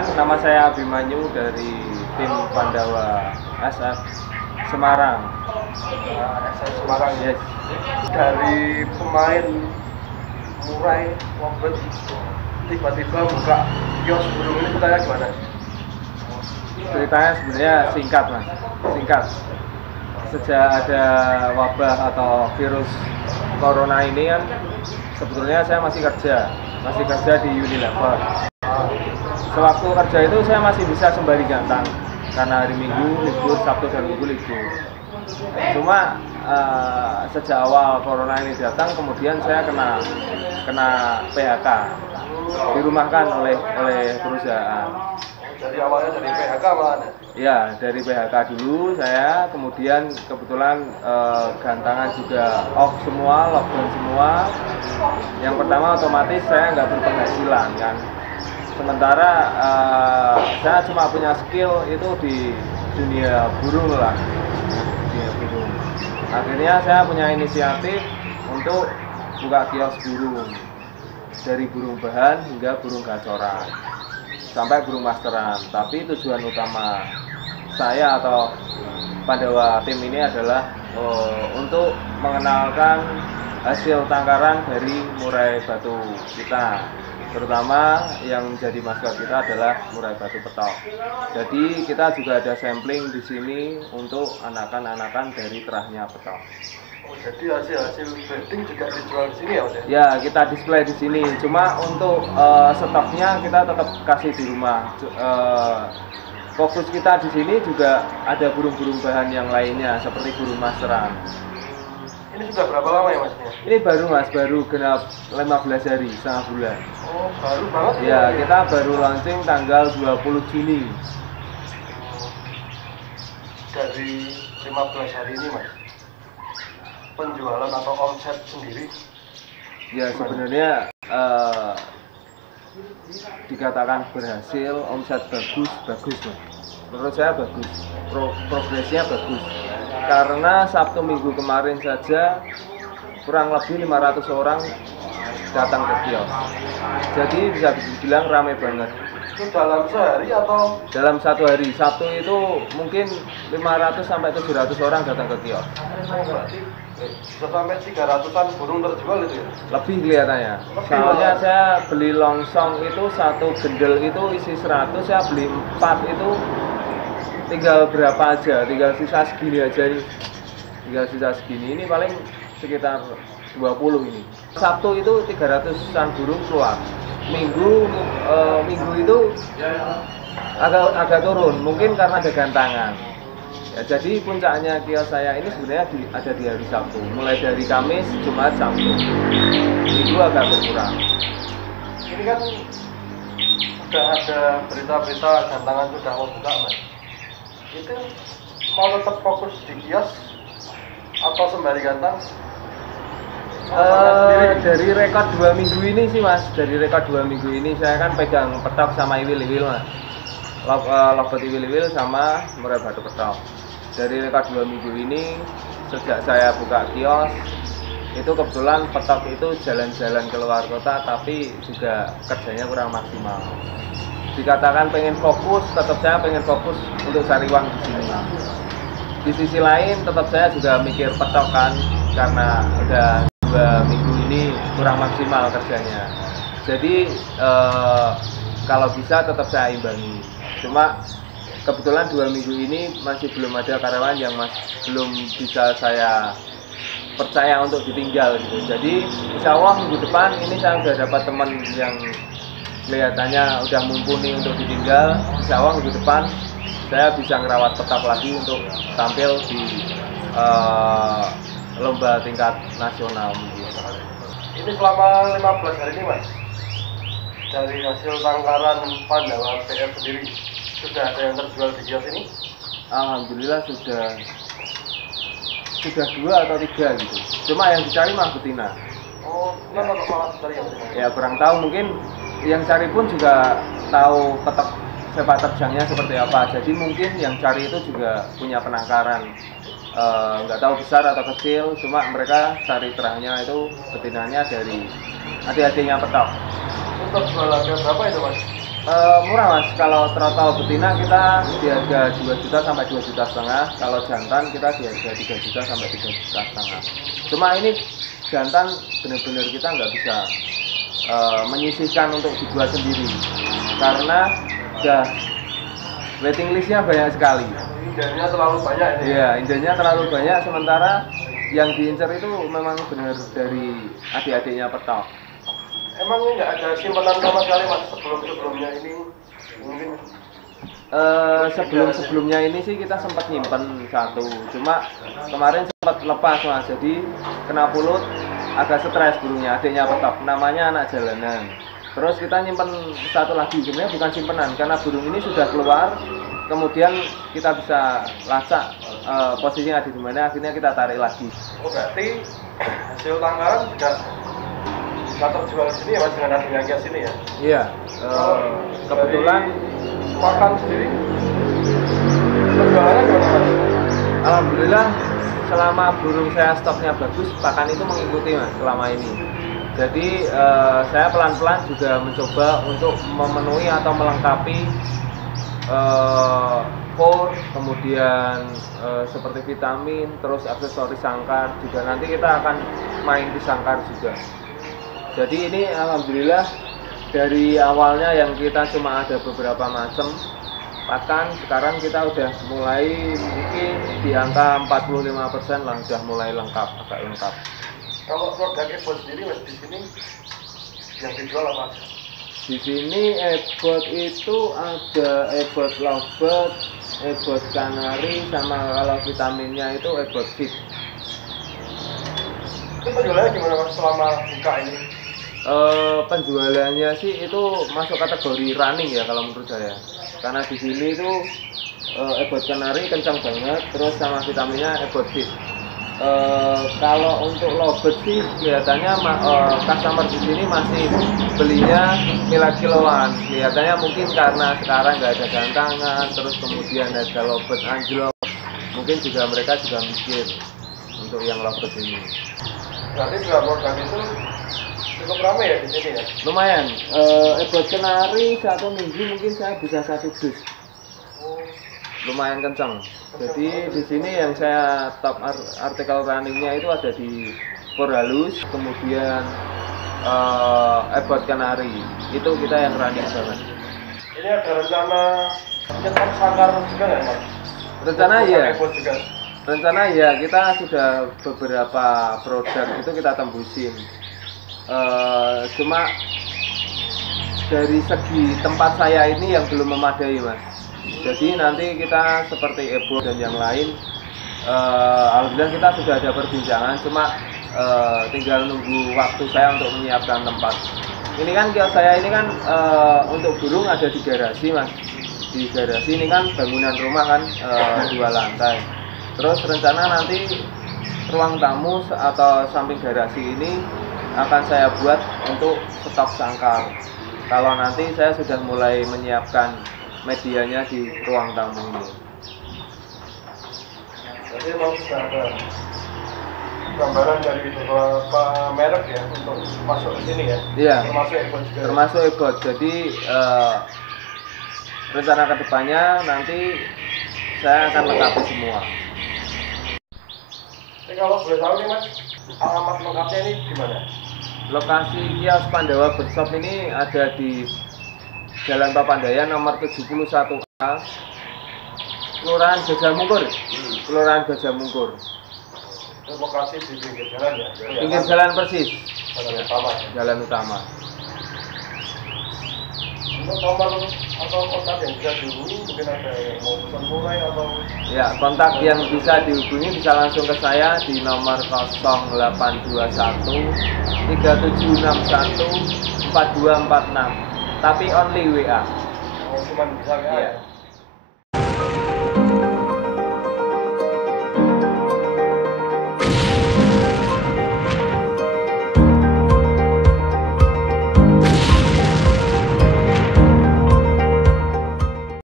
Perkenalkan, nama saya Abimanyu dari tim Pandawa SF Semarang. SF Semarang. Yes. Dari pemain murai Wobet tiba-tiba buka kios burung ini, ceritanya gimana? Ceritanya sebenarnya singkat, Mas. Singkat. Sejak ada wabah atau virus corona ini kan, sebetulnya saya masih kerja di Unilever. Sewaktu kerja itu saya masih bisa sembari gantang karena hari Minggu libur, Sabtu dan Minggu libur. Cuma sejak awal corona ini datang, kemudian saya kena PHK, dirumahkan oleh perusahaan. Jadi awalnya dari PHK malah? Ya, dari PHK dulu saya, kemudian kebetulan gantangan juga off semua, lockdown semua. Yang pertama otomatis saya nggak berpenghasilan kan. Sementara saya cuma punya skill itu di dunia burung lah. Dunia burung. Akhirnya saya punya inisiatif untuk buka kios burung. Dari burung bahan hingga burung gacoran. Sampai burung masteran. Tapi tujuan utama saya atau Pandawa tim ini adalah untuk mengenalkan hasil tangkaran dari murai batu kita, terutama yang jadi maskot kita adalah murai batu petok. Jadi kita juga ada sampling di sini untuk anakan-anakan dari terahnya petok. Jadi hasil breeding juga dijual di sini ya, Mas? Ya, kita display di sini. Cuma untuk stoknya kita tetap kasih di rumah. Fokus kita di sini juga ada burung-burung bahan yang lainnya seperti burung masteran. Ini sudah berapa lama ya, Mas? Ini baru, Mas, baru genap 15 hari, setengah bulan. Oh, baru banget ya? Kita baru launching tanggal 20 Juni. Dari 15 hari ini, Mas, penjualan atau omset sendiri? Ya, sebenarnya dikatakan berhasil, omset bagus, Mas. Menurut saya bagus, progresnya bagus. Karena Sabtu Minggu kemarin saja kurang lebih 500 orang datang ke kios. Jadi bisa dibilang ramai banget. Itu dalam sehari atau? Dalam satu hari. Sabtu itu mungkin 500 sampai 700 orang datang ke kios. Berarti bisa sampai 300-an burung terjual itu ya? Lebih kelihatannya. Soalnya saya beli longsong itu satu gendel itu isi 100, saya beli 4 itu tinggal berapa aja, tinggal sisa segini aja nih. Tinggal sisa segini, ini paling sekitar 20 ini. Sabtu itu 300-an burung keluar. Minggu itu agak turun, mungkin karena ada gantangan. Ya, jadi puncaknya kios saya ini sebenarnya ada di hari Sabtu, mulai dari Kamis, Jumat, Sabtu. Minggu agak berkurang. Ini kan sudah ada berita-berita gantangan sudah mau buka, Mas. Itu mau tetap fokus di kios atau sembari gantang? Dari rekod 2 minggu ini sih, Mas, dari rekod 2 minggu ini saya kan pegang petok sama iwil-iwil, Mas. Lovebird iwil-iwil sama murai batu petok. Dari rekod 2 minggu ini, sejak saya buka kios, itu kebetulan petok itu jalan-jalan keluar kota, tapi juga kerjanya kurang maksimal. Dikatakan pengen fokus, tetap saya pengen fokus untuk cari uang di sini. Di sisi lain, tetap saya juga mikir petok kan, karena udah 2 minggu ini kurang maksimal kerjanya. Jadi kalau bisa tetap saya imbangi. Cuma kebetulan 2 minggu ini masih belum ada karyawan yang belum bisa saya percaya untuk ditinggal gitu. Jadi insya Allah minggu depan ini saya sudah dapat teman yang kelihatannya udah mumpuni untuk ditinggal. Insya Allah minggu depan saya bisa ngerawat petok lagi untuk tampil di lomba tingkat nasional mungkin. Ini selama 15 hari ini, Mas, dari hasil tangkaran Pandawa PM sendiri, sudah ada yang terjual di kios ini? Alhamdulillah sudah 2 atau 3 gitu. Cuma yang dicari mah betina. Oh, kenapa kok malah cari yang betina? Ya kurang tahu, mungkin yang cari pun juga tahu petok sepak terjangnya seperti apa. Jadi mungkin yang cari itu juga punya penangkaran. Nggak tahu besar atau kecil, cuma mereka cari terangnya itu betinanya dari adik-adiknya petok. Untuk jual harga berapa itu, Mas? Murah mas, kalau trotol betina kita di harga 2 juta sampai 2 juta setengah, kalau jantan kita di harga 3 juta sampai 3 juta setengah. Cuma ini jantan benar-benar kita nggak bisa menyisihkan untuk dijual sendiri, karena udah waiting listnya banyak sekali. Indahnya terlalu banyak ini. Iya, indahnya terlalu banyak, sementara yang diincar itu memang benar dari adik-adiknya petok. Emang nggak ada simpanan sama sekali mas sebelumnya ini mungkin? Sebelumnya ini sih kita sempat nyimpen satu, cuma kemarin sempat lepas mas, jadi kena pulut, agak stres burungnya, adiknya petok, namanya anak jalanan. Terus kita nyimpen satu lagi, sebenarnya bukan simpenan, karena burung ini sudah keluar, kemudian kita bisa lacak posisinya di mana, akhirnya kita tarik lagi. Oh berarti hasil tangkaran juga bisa terjual di sini ya mas dengan adanya kios ini ya? Iya, kebetulan pakan sendiri penjualannya gimana mas? alhamdulillah selama burung saya stoknya bagus, pakan itu mengikuti mas selama ini. Jadi saya pelan-pelan juga mencoba untuk memenuhi atau melengkapi food, kemudian seperti vitamin, terus aksesoris sangkar juga, nanti kita akan main di sangkar juga. Jadi ini alhamdulillah dari awalnya yang kita cuma ada beberapa macam pakan, sekarang kita udah mulai mungkin di angka 45% lah, udah mulai lengkap, agak lengkap. Kalau produk ebot sendiri mas di sini yang dijual apa? Di sini ebot itu ada ebot lovebird, ebot kanari, sama kalau vitaminnya itu ebot fit. Itu penjualannya gimana mas selama buka ini? Penjualannya sih itu masuk kategori running ya kalau menurut saya, karena di sini itu ebot kanari kencang banget, terus sama vitaminnya ebot fit. Kalau untuk lovebird sih kelihatannya customer di sini masih belinya nilai kiloan, kelihatannya mungkin karena sekarang nggak ada gantangan, terus kemudian ada lovebird anjlok, mungkin juga mereka juga mikir untuk yang lovebird ini. Berarti dua produk itu cukup ramai ya di sini ya? Lumayan, ebot kenari satu minggu mungkin saya bisa 1 dus. Lumayan kencang. Jadi di sini yang saya top artikel runningnya itu ada di Korhalus, kemudian ebot kenari. Itu kita yang running banget. Ini ada rencana nyetok sangkar juga nggak mas? Rencana ya. Ebot juga. Rencana ya, kita sudah beberapa produk itu kita tembusin. Cuma dari segi tempat saya ini yang belum memadai mas. Jadi nanti kita seperti ebot dan yang lain, alhamdulillah kita sudah ada perbincangan, cuma tinggal nunggu waktu saya untuk menyiapkan tempat. Ini kan kios saya ini kan untuk burung ada di garasi mas. Di garasi ini kan bangunan rumah kan 2 lantai. Terus rencana nanti ruang tamu atau samping garasi ini akan saya buat untuk stok sangkar. Kalau nanti saya sudah mulai menyiapkan medianya di ruang tamu ini. Jadi memang sudah ada gambaran dari beberapa merek ya untuk masuk ke sini ya? Iya. Termasuk ebot juga. Termasuk ebot. Jadi rencana kedepannya nanti saya akan lengkapi semua. Jadi kalau boleh tahu nih mas, alamat lengkapnya ini di mana? Lokasi kios Pandawa Bird ini ada di Jalan Papandayan nomor 71A, Kelurahan Gajah Mungkur. Kelurahan Gajah Mungkur. Itu lokasi di pinggir jalan ya? Pinggir jalan persis. Jalan utama. Jalan utama. Untuk nomor atau kontak yang bisa dihubungi, mungkin ada yang mau pesan mulai atau? Ya, kontak yang bisa dihubungi bisa langsung ke saya di nomor 0821 3761 4246. Tapi only WA. Oh, cuma bisa ya? Iya.